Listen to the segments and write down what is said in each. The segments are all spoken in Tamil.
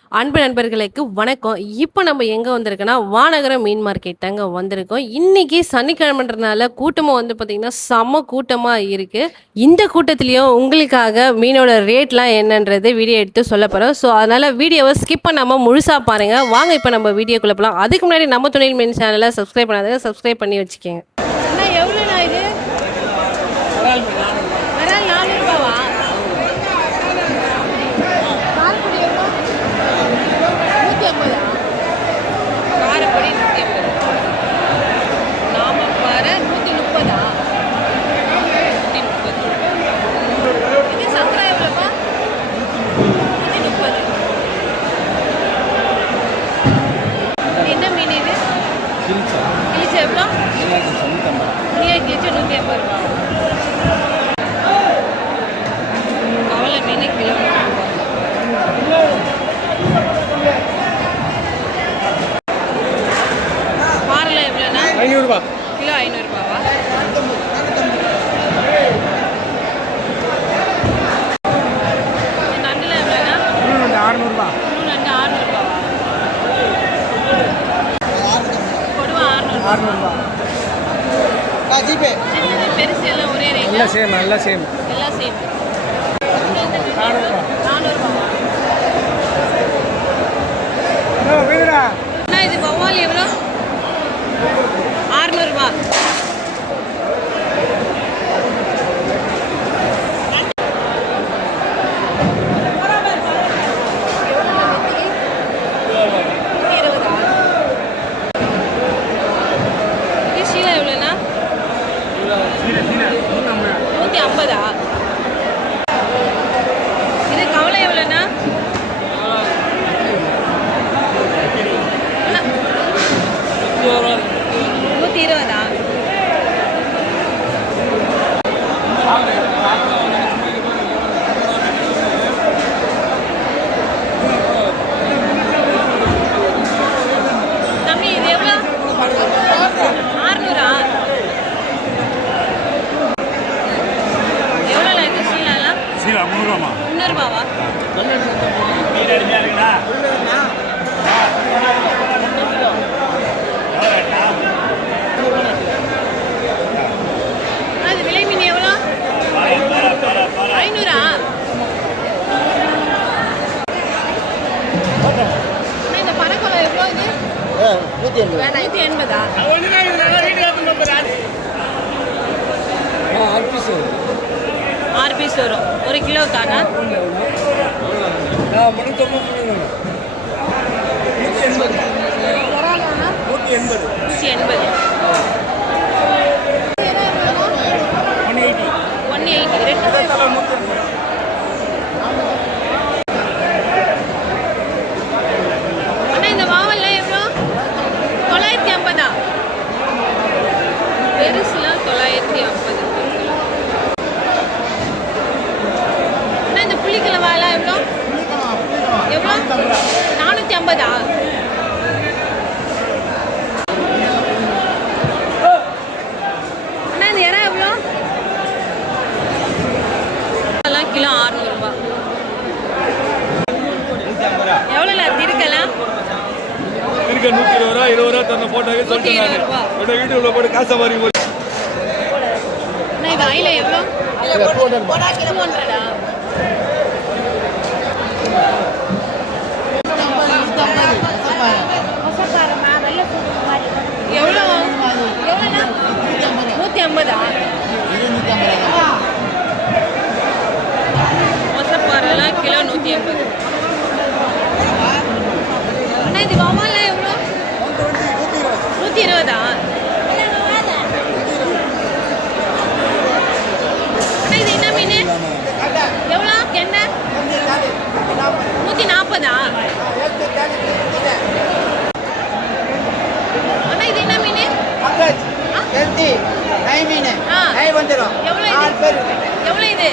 அன்பு நண்பர்களுக்கு வணக்கம். இப்போ நம்ம எங்க வந்திருக்கோம்னா, வானகரம் மீன் மார்க்கெட் தாங்க வந்திருக்கோம். இன்னைக்கு சனிக்கிழமைன்றனால கூட்டமும் வந்து பார்த்தீங்கன்னா, செம்ம கூட்டமா இருக்கு. இந்த கூட்டத்திலயும் உங்களுக்காக மீனோட ரேட்லாம் என்னன்றது வீடியோ எடுத்து சொல்லப் போறோம். ஸோ, அதனால வீடியோவ ஸ்கிப் பண்ணாம முழுசா பாருங்க. வாங்க இப்ப நம்ம வீடியோக்குள்ள போலாம். அதுக்கு முன்னாடி நம்ம துணையின் மீன் சேனல சப்ஸ்கிரைப் பண்ணாதவங்க சப்ஸ்கிரைப் பண்ணி வச்சுக்கங்க. அண்ணா எவ்வளோண்ணா இது? விரால் 400 காரக்குடி எவ்வளோ? 150. காரக்குடி 150. நாமக்கல் 130. 130. இது சங்கரா எவ்வளோப்பா? 130. என்ன மீன் இது? கிழிச்சா எவ்வளோ? கிழிச்சா 150 ரூபா. கவலை மீன் கிலோ 100 ரூபா. பாறைல எவ்வளோண்ணா? 500 ரூபா. கிலோ 500 ரூபாவா? நண்டுல எவ்வளோண்ணா? 600 ரூபா. நண்டு 600 ரூபாவா? கொடுவா 600 ரூபா. ஜிபே. சின்னது பெருசு எல்லாம் ஒரே ரேட். எல்லாம் சேம், எல்லாம் சேம். எல்லாம் சேம். 400 ரூபாவா? வீடுடா. அண்ணா இது வவ்வால் எவ்வளோ? 600 ரூபா. இது ஷீலா எவ்வளோண்ணா? 150. இது கவலை எவ்வளோண்ணா? 120. தம்பி இது எவ்வளோ? 600. எவ்வளோண்ணா இது ஷீலாலாம்? சீலா 300 ரூபாமா? 300 ரூபாவா? அது விலை மீன் எவ்வளோ? 500. இந்த பனக்குளம் எவ்வளோ இது? 180. ஆறு பீஸ் வரும். ஒரு கிலோ தானா? 180. 180. அண்ணா இந்த வாவல்லாம் எவ்வளோ? 950. பெருசுலாம் 950. அண்ணா இந்த புளிக்கலை வாழலாம் எவ்வளோ? எவ்வளோ? 450. அண்ணா இந்த இறா எவ்வளோ? எல்லாம் கிலோ 600 ரூபா. எவ்வளோண்ணா திருக்கலாம்? இருக்க 120 ரூபா, 20 ரூபா தந்த போட்டோவே 120 ரூபா. சொல்லிட்டேன். வீட்டுக்குள்ள போட்டு காசை வாரி போய் அண்ணா இது ஐல எவ்வளோ? 200. எவ்வளோ? எவ்வளோண்ணா? 150. மொசப்பாரெல்லாம் கிலோ 180. அண்ணா இது வவ்வால்லாம் எவ்வளோ? 120. அண்ணா இது என்ன மீன்? எவ்வளோ? என்ன? 140. அண்ணா இது என்ன மீன்? எவ்வளோ இது? எவ்வளோ இது?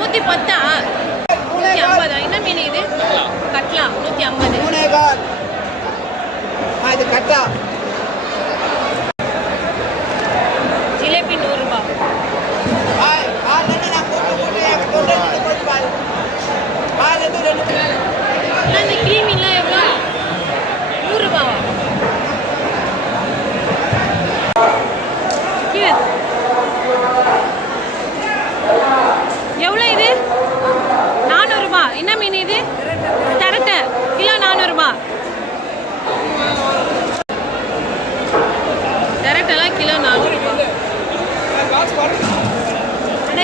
110. 150. என்ன மீன் இது? கட்லா 150. ஜிலேபி 100 ரூபா.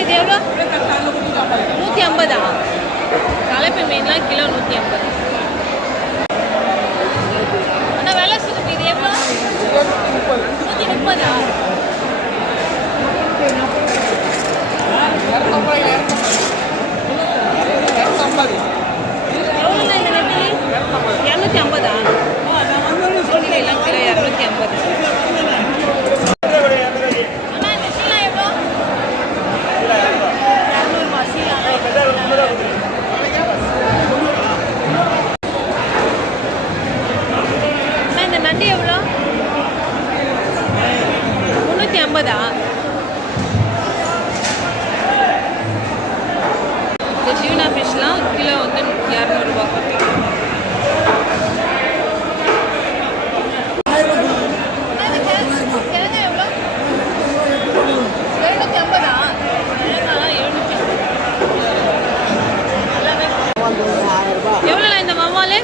இது எவ்வளோ? 150. கலப்பை மீன்லாம் கிலோ 150. ஆனால் விலை சொல்லுங்க, இது எவ்வளோ? 130. எவ்வளோண்ணா இந்த நெத்திலி? 250. எல்லாம் கிலோ 250. அண்ணா இந்த சீலா எவ்வளோ? 200 சீலா. அண்ணா இந்த நண்டு எவ்வளோ? 350. இந்த டியூனா ஃபிஷ்லாம் கிலோ வந்து 200 ரூபா. எவ்வளோ இந்த மம்மாலு?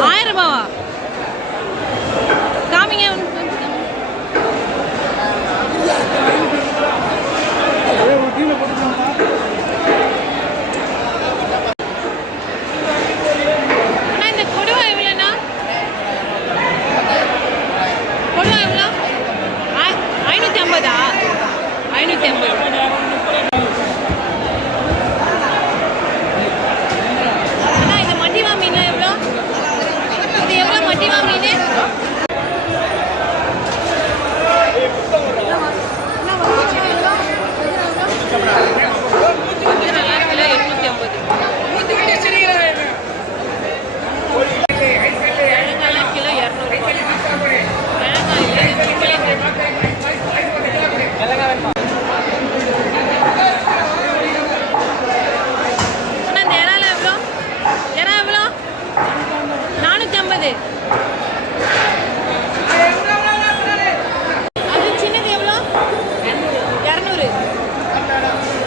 1000 ரூபாவா? காமிங்க. அண்ணா இந்த கொடுவா எவ்வளோண்ணா? கொடுவா எவ்வளோ? 550. 550. அண்ணா இந்த மட்டிவா மீன்லாம் எவ்வளோ? இது எவ்வளோ மட்டிவா மீன்? இதெல்லாம் கிலோ 850. கிழங்கெல்லாம் கிலோ 200. அண்ணா இந்த இறால் எவ்வளோ? இறா எவ்வளோ? 450. அது சின்னது எவ்வளோ? 200.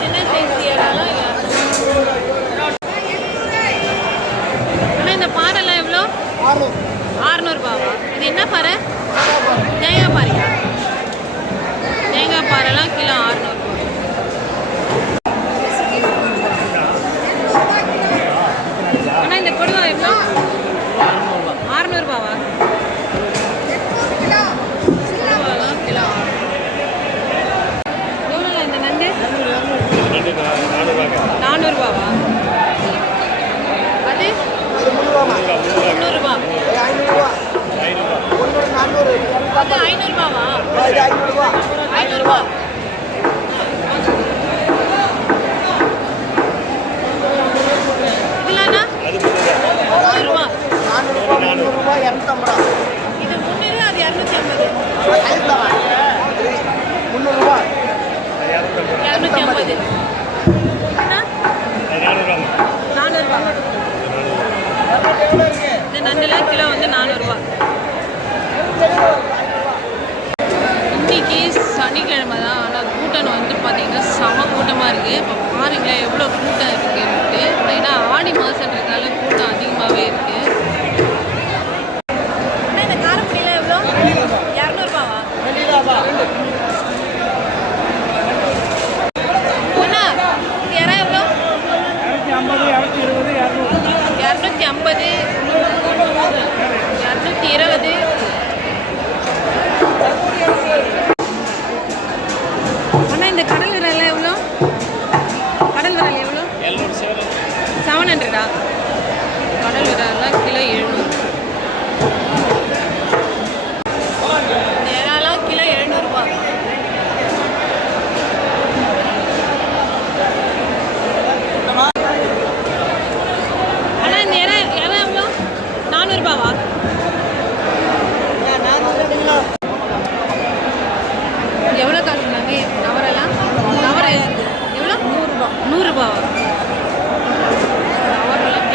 சின்ன சைஸ் இறாலாம் 200. அண்ணா இந்த பாறைலாம் எவ்வளோ? 600 ரூபாவா? இது என்ன பாறை? தேங்காய் பாறையா? தேங்காய் பாறைலாம் கிலோ 600 ரூபா. அண்ணா இந்த கொடுவா எவ்வளோ? 600 ரூபாவா? கொடுவாலாம் கிலோ 600. எவ்வளோ இந்த நண்டு? 400 ரூபாவா? அது 300 ரூபா. அது 500 ரூபாவா? 500 ரூபா. இல்லைண்ணா 300 ரூபா. இது 300, அது 250. 250. அண்ணா 400 ரூபா. இந்த நண்டுலாம் கிலோ வந்து 400 ரூபா. இன்னைக்கு சனிக்கிழமை தான். ஆனால் கூட்டம் வந்து பார்த்தீங்கன்னா செம கூட்டமாக இருக்குது. இப்போ பாருங்களேன் எவ்வளோ கூட்டம் இருக்குன்ட்டு. ஏன்னா ஆடி மாதன்றதுனால கூட்டம் அதிகமாகவே இருக்குது. ஆனால் இந்த காரப்பொடியெலாம் எவ்வளோ? 200 ரூபாவா? அண்ணா இது இறா எவ்வளோ? 250. 220. அண்ணா இந்த கடல் விரல் எவ்வளோ? கடல் விரல் எவ்வளோ? 700. கடல் விரல்லாம் கிலோ 700. இந்த இறாலாம் கிலோ 700 ரூபா. அண்ணா இந்த இறா எவ்வளோ? 400 ரூபாவா? எவ்வளோ காசு சொன்னாங்க? நவரெல்லாம் நவரை எவ்வளோ? 100 ரூபாவா? நவரெல்லாம்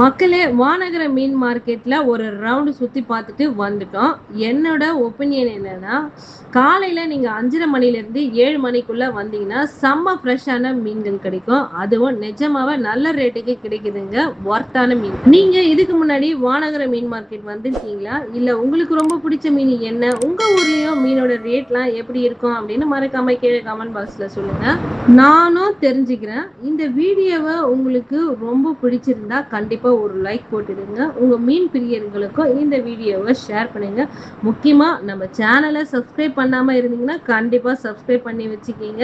மக்களே, வானகர மீன் மார்க்கெட்ல ஒரு ரவுண்டு சுத்தி பார்த்துட்டு வந்துட்டோம். என்னோட ஒப்பீனியன் என்னன்னா, காலையில நீங்க 5:30 மணிலேருந்து 7 மணிக்குள்ள வந்தீங்கன்னா, செம்ம ஃப்ரெஷ்ஷான மீன்கள் கிடைக்கும். அதுவும் நிஜமாவே நல்ல ரேட்டுக்கு கிடைக்குதுங்க. ஒர்த்தான மீன். நீங்க இதுக்கு முன்னாடி வானகர மீன் மார்க்கெட் வந்திருக்கீங்களா? இல்ல உங்களுக்கு ரொம்ப பிடிச்ச மீன் என்ன? உங்க ஊர்லயும் மீனோட ரேட்லாம் எப்படி இருக்கும் அப்படின்னு மறக்காம கீழே கமெண்ட் பாக்ஸ்ல சொல்லுங்க. நானும் தெரிஞ்சுக்கிறேன். இந்த வீடியோவ உங்களுக்கு ரொம்ப பிடிச்சிருந்தா கண்டிப்பா ஒரு லைக் போட்டுடுங்க. உங்க மீன் பிரியர்களுக்கும் இந்த வீடியோவ ஷேர் பண்ணுங்க. முக்கியமா நம்ம சேனலை சப்ஸ்கிரைப் பண்ணாம இருந்தீங்கன்னா கண்டிப்பா சப்ஸ்கிரைப் பண்ணி வச்சுக்கீங்க.